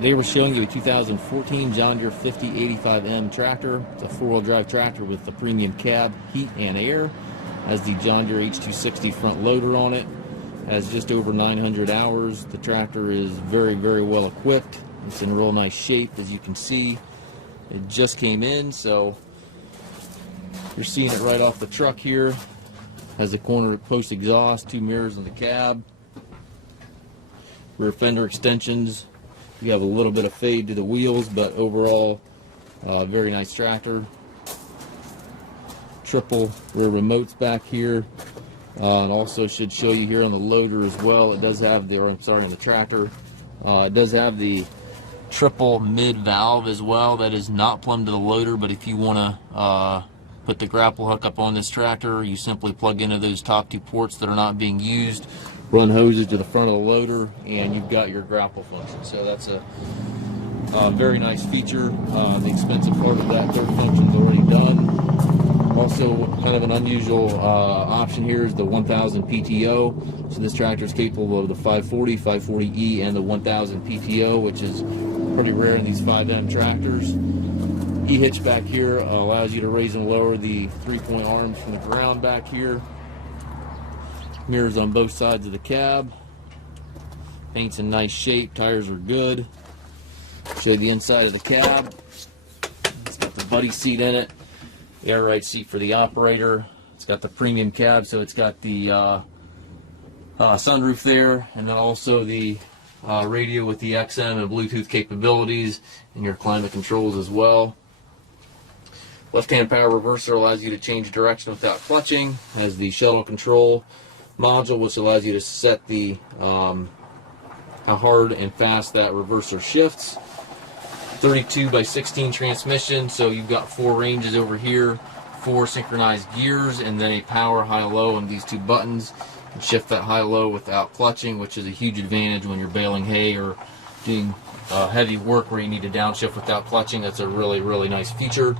Today we're showing you a 2014 John Deere 5085M tractor. It's a four-wheel drive tractor with the premium cab, heat and air. Has the John Deere H260 front loader on it. Has just over 900 hours. The tractor is very, very well equipped. It's in real nice shape, as you can see. It just came in, so you're seeing it right off the truck here. Has a corner post exhaust, two mirrors on the cab, rear fender extensions. You have a little bit of fade to the wheels, but overall, very nice tractor. Triple rear remotes back here, and also should show you here on the loader as well. It does have the, on the tractor, it does have the triple mid valve as well. That is not plumbed to the loader, but if you want to put the grapple hook up on this tractor, you simply plug into those top two ports that are not being used, run hoses to the front of the loader, and you've got your grapple function. So that's a very nice feature. The expensive part of that third function is already done. Also, kind of an unusual option here is the 1000 PTO. So this tractor is capable of the 540, 540E, and the 1000 PTO, which is pretty rare in these 5M tractors. Hitch back here allows you to raise and lower the 3-point arms from the ground back here. Mirrors on both sides of the cab. Paint's in nice shape. Tires are good. Show you the inside of the cab. It's got the buddy seat in it. The air ride seat for the operator. It's got the premium cab, so it's got the sunroof there, and then also the radio with the XM and Bluetooth capabilities, and your climate controls as well. Left-hand power reverser allows you to change direction without clutching. Has the shuttle control module, which allows you to set the how hard and fast that reverser shifts. 32/16 transmission, so you've got 4 ranges over here, 4 synchronized gears, and then a power high-low and these 2 buttons. You can shift that high-low without clutching, which is a huge advantage when you're baling hay or doing heavy work where you need to downshift without clutching. That's a really, really nice feature.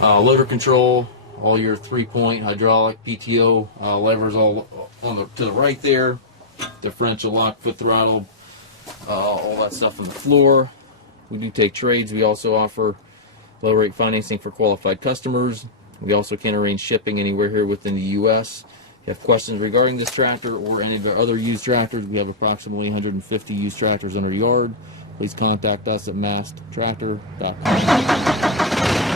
Loader control, all your 3-point hydraulic PTO levers all on to the right there. Differential lock, foot throttle, all that stuff on the floor. We do take trades. We also offer low rate financing for qualified customers. We also can arrange shipping anywhere here within the U.S. If you have questions regarding this tractor or any of our other used tractors, we have approximately 150 used tractors in our yard. Please contact us at massedtractor.com.